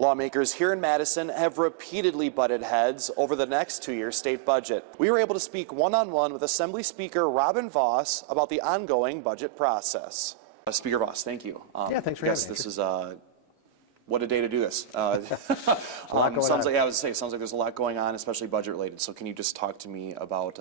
Lawmakers here in Madison have repeatedly butted heads over the next 2-year state budget. We were able to speak one-on-one with Assembly Speaker Robin Vos about the ongoing budget process. Speaker Vos, thank you. Yeah, thanks for having me. This is what a day to do this. Sounds like there's a lot going on, especially budget related. So can you just talk to me about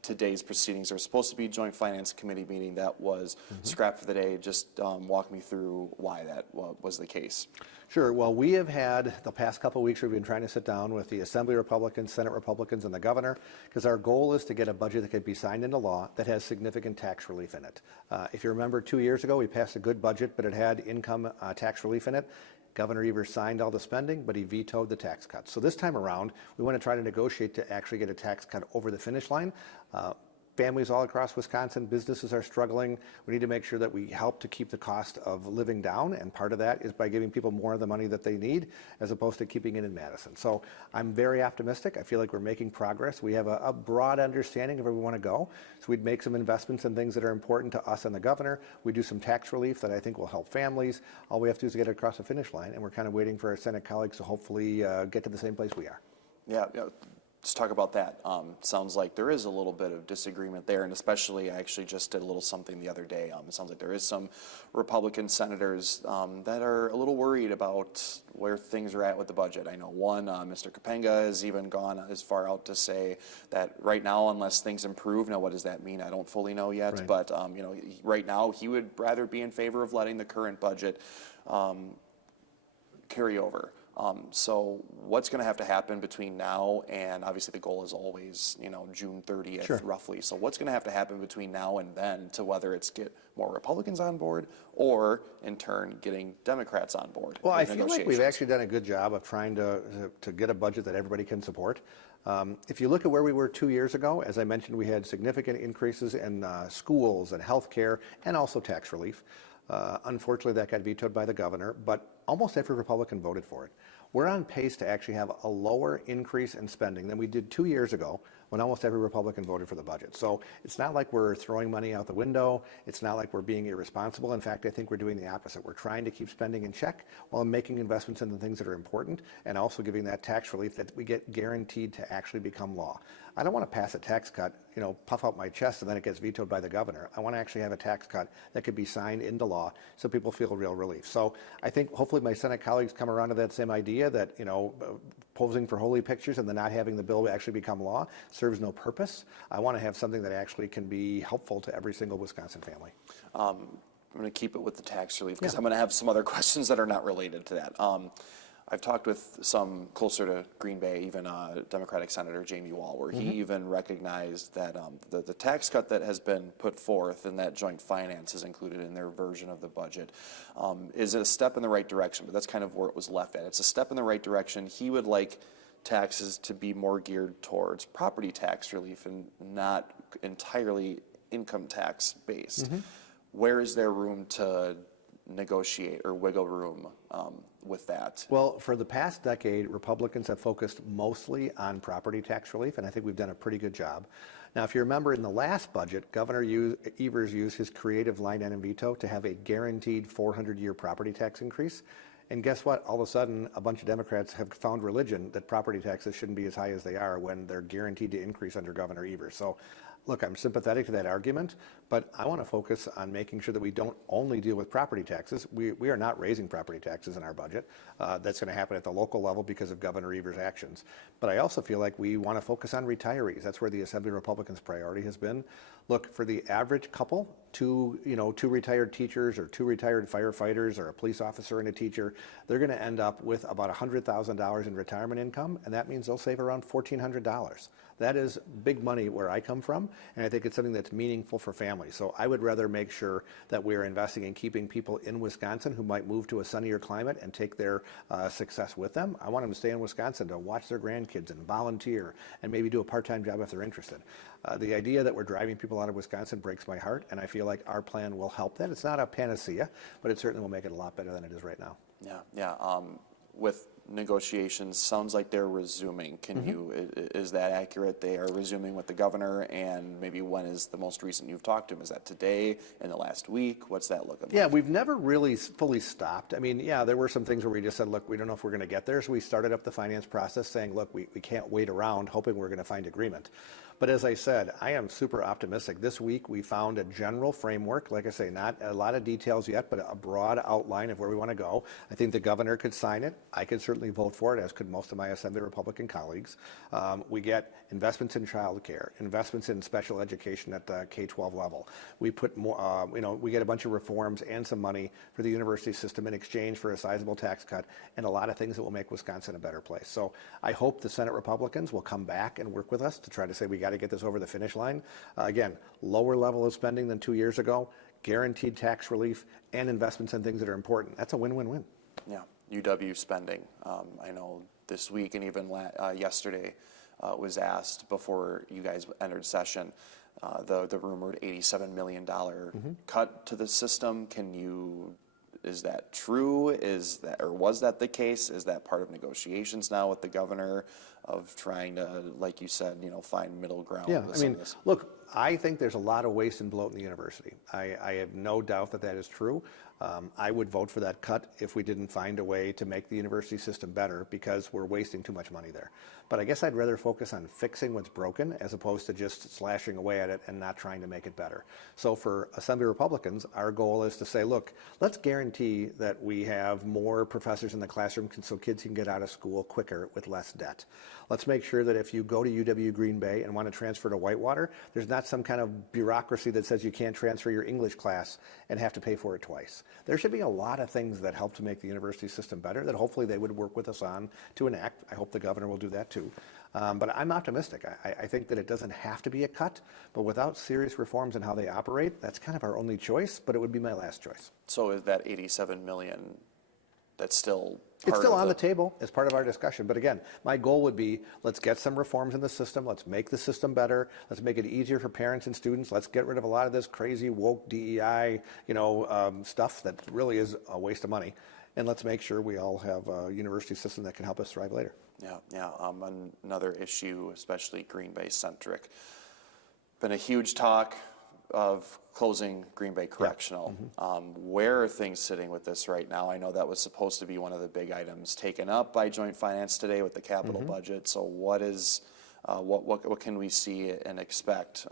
today's proceedings? There was supposed to be a joint finance committee meeting that was scrapped for the day. Just walk me through why that was the case. Sure. Well, we have had the past couple of weeks we've been trying to sit down with the Assembly Republicans, Senate Republicans, and the governor, because our goal is to get a budget that could be signed into law that has significant tax relief in it. If you remember, 2 years ago we passed a good budget, but it had income tax relief in it. Governor Evers signed all the spending, but he vetoed the tax cuts. So this time around, we want to try to negotiate to actually get a tax cut over the finish line. Families all across Wisconsin, businesses are struggling. We need to make sure that we help to keep the cost of living down, and part of that is by giving people more of the money that they need, as opposed to keeping it in Madison. So I'm very optimistic. I feel like we're making progress. We have a broad understanding of where we want to go. So we'd make some investments in things that are important to us and the governor. We do some tax relief that I think will help families. All we have to do is get it across the finish line, and we're kind of waiting for our Senate colleagues to hopefully get to the same place we are. Yeah. Let's talk about that. Sounds like there is a little bit of disagreement there, and especially I actually just did a little something the other day. It sounds like there is some Republican senators that are a little worried about where things are at with the budget. I know one, Mr. Kapenga, has even gone as far out to say that right now, unless things improve, now what does that mean? I don't fully know yet, right. But right now he would rather be in favor of letting the current budget carry over. So what's going to have to happen between now and, obviously the goal is always, June 30th, sure, roughly. So what's going to have to happen between now and then to whether it's get more Republicans on board or, in turn, getting Democrats on board? Well, I feel like we've actually done a good job of trying to get a budget that everybody can support. If you look at where we were 2 years ago, as I mentioned, we had significant increases in schools and health care and also tax relief. Unfortunately, that got vetoed by the governor, but almost every Republican voted for it. We're on pace to actually have a lower increase in spending than we did 2 years ago when almost every Republican voted for the budget. So it's not like we're throwing money out the window. It's not like we're being irresponsible. In fact, I think we're doing the opposite. We're trying to keep spending in check while making investments in the things that are important and also giving that tax relief that we get guaranteed to actually become law. I don't want to pass a tax cut, puff out my chest and then it gets vetoed by the governor. I want to actually have a tax cut that could be signed into law so people feel real relief. So I think hopefully my Senate colleagues come around to that same idea that, posing for holy pictures and then not having the bill actually become law serves no purpose. I want to have something that actually can be helpful to every single Wisconsin family. I'm going to keep it with the tax relief because I'm going to have some other questions that are not related to that. I've talked with some closer to Green Bay, even Democratic Senator Jamie Wall, where he even recognized that the tax cut that has been put forth and that joint finance is included in their version of the budget is a step in the right direction, but that's kind of where it was left at. It's a step in the right direction. He would like taxes to be more geared towards property tax relief and not entirely income tax based. Where is there room to negotiate or wiggle room with that? Well, for the past decade, Republicans have focused mostly on property tax relief, and I think we've done a pretty good job. Now, if you remember in the last budget, Governor Evers used his creative line item veto to have a guaranteed 400-year property tax increase. And guess what? All of a sudden, a bunch of Democrats have found religion that property taxes shouldn't be as high as they are when they're guaranteed to increase under Governor Evers. So look, I'm sympathetic to that argument, but I want to focus on making sure that we don't only deal with property taxes. We are not raising property taxes in our budget. That's going to happen at the local level because of Governor Evers' actions. But I also feel like we want to focus on retirees. That's where the Assembly Republicans' priority has been. Look, for the average couple, two retired teachers or two retired firefighters or a police officer and a teacher, they're going to end up with about $100,000 in retirement income, and that means they'll save around $1,400. That is big money where I come from, and I think it's something that's meaningful for families. So I would rather make sure that we're investing in keeping people in Wisconsin who might move to a sunnier climate and take their success with them. I want them to stay in Wisconsin to watch their grandkids and volunteer and maybe do a part-time job if they're interested. The idea that we're driving people out of Wisconsin breaks my heart, and I feel like our plan will help that. It's not a panacea, but it certainly will make it a lot better than it is right now. Yeah. With negotiations, sounds like they're resuming. Can you, is that accurate? They are resuming with the governor, and maybe when is the most recent you've talked to him? Is that today, in the last week? What's that looking like? Yeah, we've never really fully stopped. I mean, yeah, there were some things where we just said, look, we don't know if we're going to get there. So we started up the finance process saying, look, we can't wait around hoping we're going to find agreement. But as I said, I am super optimistic. This week we found a general framework, like I say, not a lot of details yet, but a broad outline of where we want to go. I think the governor could sign it. I could certainly vote for it, as could most of my Assembly Republican colleagues. We get investments in child care, investments in special education at the K-12 level. We put more, we get a bunch of reforms and some money for the university system in exchange for a sizable tax cut and a lot of things that will make Wisconsin a better place. So I hope the Senate Republicans will come back and work with us to try to say we got to get this over the finish line. Again, lower level of spending than 2 years ago, guaranteed tax relief, and investments in things that are important. That's a win-win-win. Yeah, UW spending. I know this week and even yesterday was asked before you guys entered session, the rumored $87 million cut to the system. Is that true? Was that the case? Is that part of negotiations now with the governor of trying to, like you said, find middle ground? Yeah, I mean, look, I think there's a lot of waste and bloat in the university. I have no doubt that that is true. I would vote for that cut if we didn't find a way to make the university system better, because we're wasting too much money there. But I guess I'd rather focus on fixing what's broken as opposed to just slashing away at it and not trying to make it better. So for Assembly Republicans, our goal is to say, look, let's guarantee that we have more professors in the classroom so kids can get out of school quicker with less debt. Let's make sure that if you go to UW Green Bay and want to transfer to Whitewater, there's not some kind of bureaucracy that says you can't transfer your English class and have to pay for it twice. There should be a lot of things that help to make the university system better that hopefully they would work with us on to enact. I hope the governor will do that too. But I'm optimistic. I think that it doesn't have to be a cut, but without serious reforms in how they operate, that's kind of our only choice, but it would be my last choice. So is that $87 million, that's still It's still on the table as part of our discussion. But again, my goal would be, let's get some reforms in the system. Let's make the system better. Let's make it easier for parents and students. Let's get rid of a lot of this crazy woke DEI, stuff that really is a waste of money. And let's make sure we all have a university system that can help us thrive later. Yeah. Another issue, especially Green Bay centric. Been a huge talk of closing Green Bay Correctional. Where are things sitting with this right now? I know that was supposed to be one of the big items taken up by Joint Finance today with the capital budget. So what can we see and expect?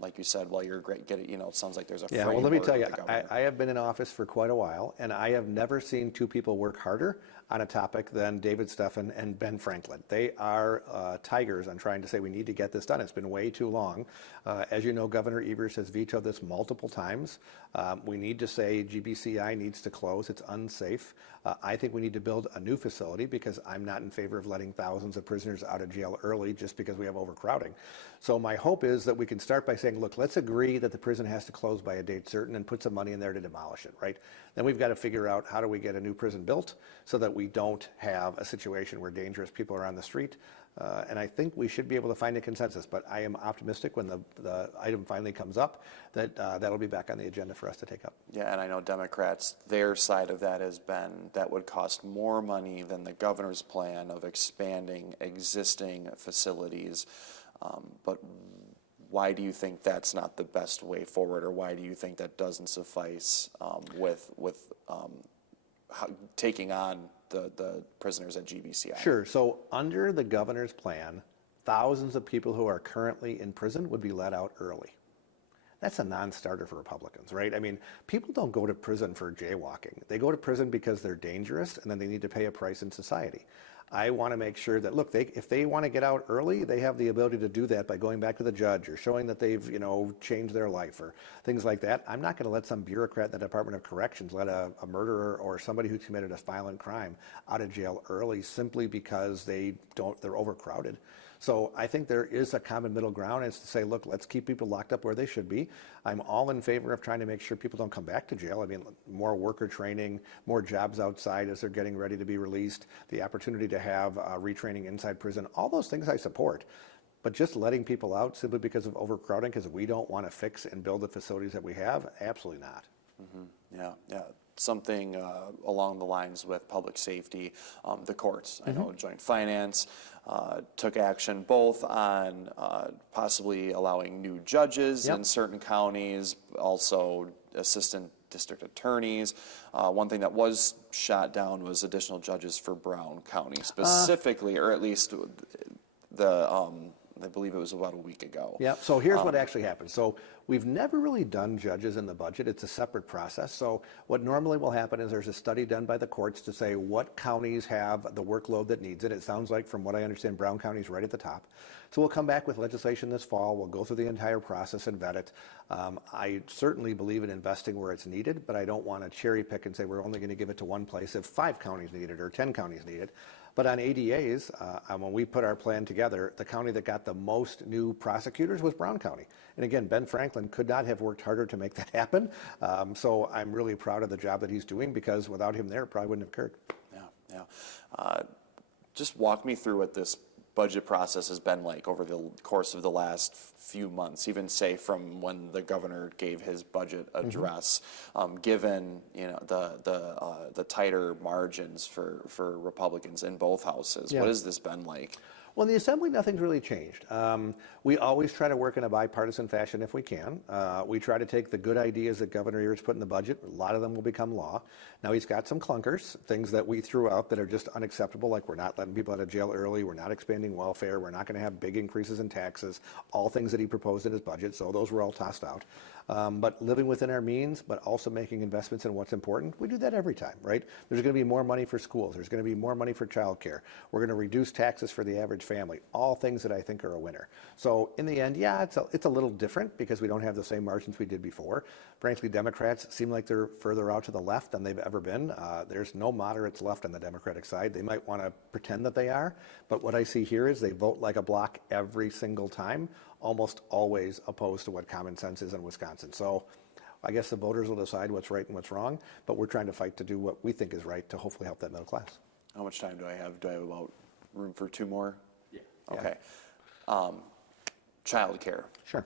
Like you said, while you're getting, it sounds like there's a framework. Well, let me tell you, I have been in office for quite a while, and I have never seen two people work harder on a topic than David Steffen and Ben Franklin. They are tigers on trying to say we need to get this done. It's been way too long. As you know, Governor Evers has vetoed this multiple times. We need to say GBCI needs to close. It's unsafe. I think we need to build a new facility because I'm not in favor of letting thousands of prisoners out of jail early just because we have overcrowding. So my hope is that we can start by saying, look, let's agree that the prison has to close by a date certain and put some money in there to demolish it, right? Then we've got to figure out how do we get a new prison built so that we don't have a situation where dangerous people are on the street. And I think we should be able to find a consensus, but I am optimistic when the item finally comes up that that'll be back on the agenda for us to take up. Yeah, and I know Democrats, their side of that has been that would cost more money than the governor's plan of expanding existing facilities. But why do you think that's not the best way forward, or why do you think that doesn't suffice with taking on the prisoners at GBCI? Sure. So under the governor's plan, thousands of people who are currently in prison would be let out early. That's a non-starter for Republicans, right? I mean, people don't go to prison for jaywalking. They go to prison because they're dangerous and then they need to pay a price in society. I want to make sure that, look, if they want to get out early, they have the ability to do that by going back to the judge or showing that they've, changed their life or things like that. I'm not going to let some bureaucrat in the Department of Corrections let a murderer or somebody who committed a violent crime out of jail early simply because they're overcrowded. So I think there is a common middle ground is to say, look, let's keep people locked up where they should be. I'm all in favor of trying to make sure people don't come back to jail. I mean, more worker training, more jobs outside as they're getting ready to be released, the opportunity to have retraining inside prison, all those things I support. But just letting people out simply because of overcrowding, because we don't want to fix and build the facilities that we have, absolutely not. Yeah. something along the lines with public safety. The courts, I know Joint Finance took action both on possibly allowing new judges in certain counties, also assistant district attorneys. One thing that was shot down was additional judges for Brown County specifically, or at least I believe it was about a week ago. Yeah, so here's what actually happened. So we've never really done judges in the budget. It's a separate process. So what normally will happen is there's a study done by the courts to say what counties have the workload that needs it. It sounds like, from what I understand, Brown County is right at the top. So we'll come back with legislation this fall. We'll go through the entire process and vet it. I certainly believe in investing where it's needed, but I don't want to cherry pick and say we're only going to give it to one place if 5 counties need it or 10 counties need it. But on ADAs, when we put our plan together, the county that got the most new prosecutors was Brown County. And again, Ben Franklin could not have worked harder to make that happen. So I'm really proud of the job that he's doing, because without him there, it probably wouldn't have occurred. Yeah. Just walk me through what this budget process has been like over the course of the last few months, even say from when the governor gave his budget address, given the tighter margins for Republicans in both houses. What has this been like? Well, in the Assembly, nothing's really changed. We always try to work in a bipartisan fashion if we can. We try to take the good ideas that Governor Evers put in the budget. A lot of them will become law. Now, he's got some clunkers, things that we threw out that are just unacceptable, like we're not letting people out of jail early, we're not expanding welfare, we're not going to have big increases in taxes, all things that he proposed in his budget, so those were all tossed out. But living within our means, but also making investments in what's important, we do that every time, right? There's going to be more money for schools. There's going to be more money for childcare. We're going to reduce taxes for the average family. All things that I think are a winner. So in the end, yeah, it's a little different because we don't have the same margins we did before. Frankly, Democrats seem like they're further out to the left than they've ever been. There's no moderates left on the Democratic side. They might want to pretend that they are, but what I see here is they vote like a block every single time, almost always opposed to what common sense is in Wisconsin. So I guess the voters will decide what's right and what's wrong, but we're trying to fight to do what we think is right to hopefully help that middle class. How much time do I have? Do I have about room for 2 more? Yeah. Okay. Child care. Sure.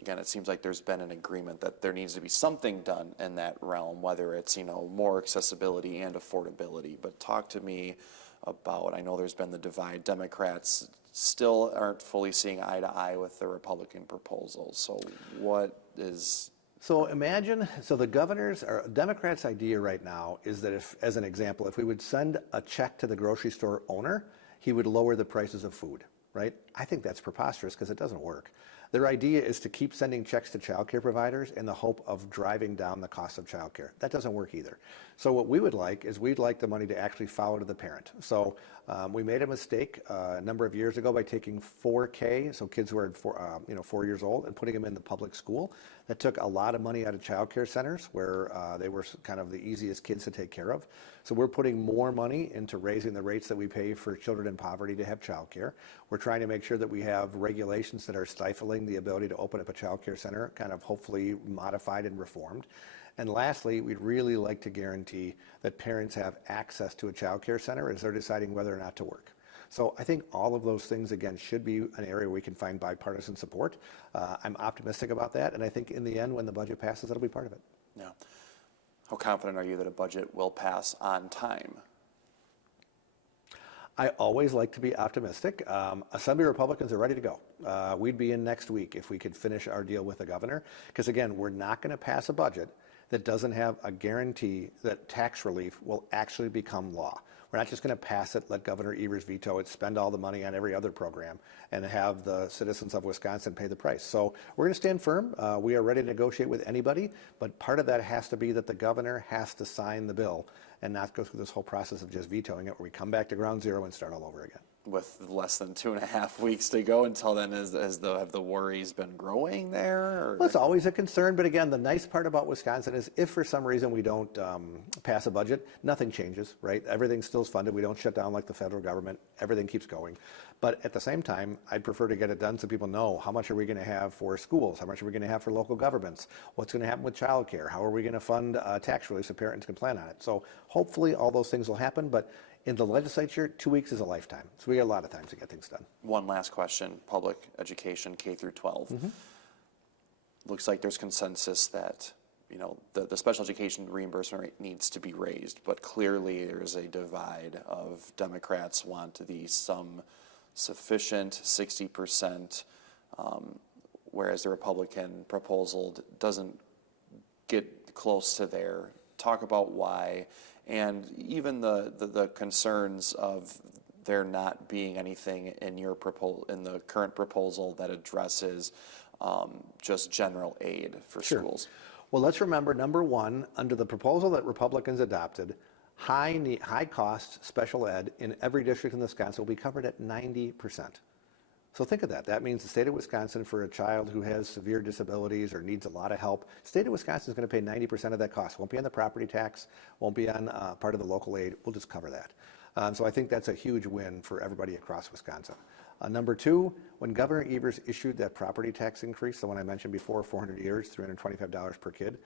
Again, it seems like there's been an agreement that there needs to be something done in that realm, whether it's, more accessibility and affordability. But talk to me about, I know there's been the divide. Democrats still aren't fully seeing eye to eye with the Republican proposals. So what is... So imagine, the governor's or Democrats' idea right now is that if, as an example, if we would send a check to the grocery store owner, he would lower the prices of food, right? I think that's preposterous because it doesn't work. Their idea is to keep sending checks to child care providers in the hope of driving down the cost of child care. That doesn't work either. So what we would like is we'd like the money to actually follow to the parent. So we made a mistake a number of years ago by taking 4K, so kids who are 4 years old, and putting them in the public school. That took a lot of money out of child care centers where they were kind of the easiest kids to take care of. So we're putting more money into raising the rates that we pay for children in poverty to have child care. We're trying to make sure that we have regulations that are stifling the ability to open up a child care center, kind of hopefully modified and reformed. And lastly, we'd really like to guarantee that parents have access to a child care center as they're deciding whether or not to work. So I think all of those things, again, should be an area where we can find bipartisan support. I'm optimistic about that, and I think in the end, when the budget passes, that'll be part of it. Yeah. How confident are you that a budget will pass on time? I always like to be optimistic. Assembly Republicans are ready to go. We'd be in next week if we could finish our deal with the governor, because again, we're not going to pass a budget that doesn't have a guarantee that tax relief will actually become law. We're not just going to pass it, let Governor Evers veto it, spend all the money on every other program, and have the citizens of Wisconsin pay the price. So we're going to stand firm. We are ready to negotiate with anybody, but part of that has to be that the governor has to sign the bill and not go through this whole process of just vetoing it, where we come back to ground zero and start all over again. With less than 2.5 weeks to go until then, have the worries been growing there? Or? Well, it's always a concern, but again, the nice part about Wisconsin is if for some reason we don't pass a budget, nothing changes, right? Everything still is funded. We don't shut down like the federal government. Everything keeps going. But at the same time, I'd prefer to get it done so people know how much are we going to have for schools, how much are we going to have for local governments, what's going to happen with childcare, how are we going to fund tax relief so parents can plan on it. So hopefully all those things will happen, but in the legislature, 2 weeks is a lifetime. So we got a lot of time to get things done. One last question, public education, K through 12. Looks like there's consensus that you know, the special education reimbursement rate needs to be raised, but clearly there's a divide of Democrats want the sum sufficient 60%, whereas the Republican proposal doesn't get close to there. Talk about why, and even the concerns of there not being anything in in the current proposal that addresses just general aid for schools. Well, let's remember, number one, under the proposal that Republicans adopted, high cost special ed in every district in Wisconsin will be covered at 90%. So think of that. That means the state of Wisconsin, for a child who has severe disabilities or needs a lot of help, the state of Wisconsin is going to pay 90% of that cost. Won't be on the property tax, won't be on part of the local aid. We'll just cover that. So I think that's a huge win for everybody across Wisconsin. Number two, when Governor Evers issued that property tax increase, the one I mentioned before, 400 years, $325 per kid,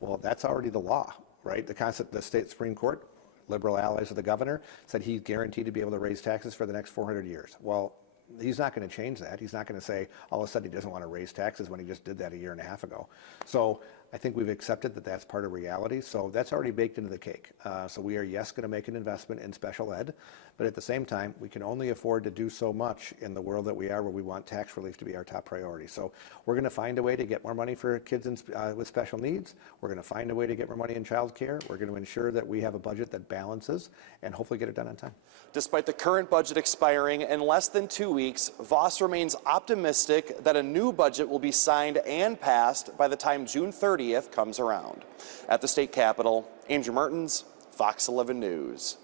well, that's already the law, right? The state Supreme Court, liberal allies of the governor, said he's guaranteed to be able to raise taxes for the next 400 years. Well, he's not going to change that. He's not going to say all of a sudden he doesn't want to raise taxes when he just did that a year and a half ago. So I think we've accepted that that's part of reality. So that's already baked into the cake. So we are, yes, going to make an investment in special ed, but at the same time, we can only afford to do so much in the world that we are, where we want tax relief to be our top priority. So we're going to find a way to get more money for kids with special needs. We're going to find a way to get more money in child care. We're going to ensure that we have a budget that balances and hopefully get it done on time. Despite the current budget expiring in less than 2 weeks, Vos remains optimistic that a new budget will be signed and passed by the time June 30th comes around. At the state capitol, Andrew Mertins, Fox 11 News.